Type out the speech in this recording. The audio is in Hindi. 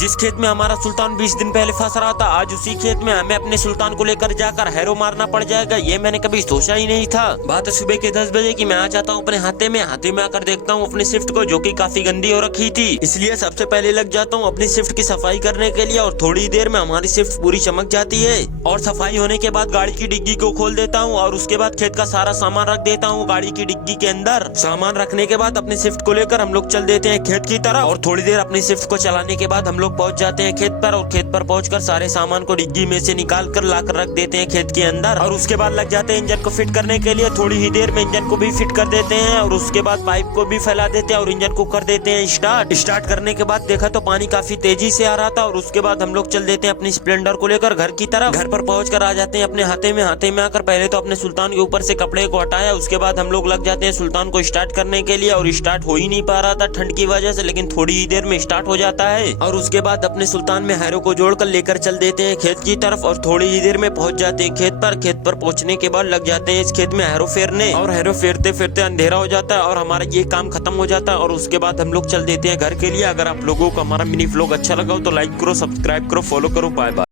जिस खेत में हमारा सुल्तान 20 दिन पहले फंस रहा था, आज उसी खेत में हमें अपने सुल्तान को लेकर जाकर हैरो मारना पड़ जाएगा। ये मैंने कभी सोचा ही नहीं था। बात है सुबह के 10 बजे की। मैं आ जाता हूँ अपने हाथे में आकर देखता हूँ अपनी स्विफ्ट को, जो कि काफी गंदी हो रखी थी। इसलिए सबसे पहले लग जाता हूँ अपनी स्विफ्ट की सफाई करने के लिए, और थोड़ी देर में हमारी स्विफ्ट पूरी चमक जाती है। और सफाई होने के बाद गाड़ी की डिग्गी को खोल देता हूँ, और उसके बाद खेत का सारा सामान रख देता हूँ गाड़ी की डिग्गी के अंदर। सामान रखने के बाद अपनी स्विफ्ट को लेकर हम लोग चल देते हैं खेत की तरफ, और थोड़ी देर अपनी स्विफ्ट को चलाने के बाद हम लोग पहुंच जाते हैं खेत पर। और खेत पर पहुंचकर सारे सामान को डिग्गी में से निकाल कर लाकर रख देते हैं खेत के अंदर, और उसके बाद लग जाते हैं इंजन को फिट करने के लिए। थोड़ी ही देर में इंजन को भी फिट कर देते हैं, और उसके बाद पाइप को भी फैला देते हैं और इंजन को कर देते हैं स्टार्ट करने के बाद देखा तो पानी काफी तेजी से आ रहा था। और उसके बाद हम लोग चल देते हैं अपनी स्प्लेंडर को लेकर घर की तरफ। घर पर पहुंचकर आ जाते हैं अपने हाथे में आकर पहले तो अपने सुल्तान के ऊपर से कपड़े को हटाया। उसके बाद हम लोग लग जाते हैं सुल्तान को स्टार्ट करने के लिए, और स्टार्ट हो ही नहीं पा रहा था ठंड की वजह से, लेकिन थोड़ी ही देर में स्टार्ट हो जाता है। और उसके बाद अपने सुल्तान में हैरो को जोड़कर लेकर चल देते हैं खेत की तरफ, और थोड़ी ही देर में पहुंच जाते हैं खेत पर। खेत पर पहुंचने के बाद लग जाते हैं इस खेत में हैरो फेरने, और हैरो फेरते फेरते अंधेरा हो जाता है और हमारा ये काम खत्म हो जाता है। और उसके बाद हम लोग चल देते हैं घर के लिए। अगर आप लोगों को हमारा मिनी व्लॉग अच्छा लगा हो तो लाइक करो, सब्सक्राइब करो, फॉलो करो। Bye bye.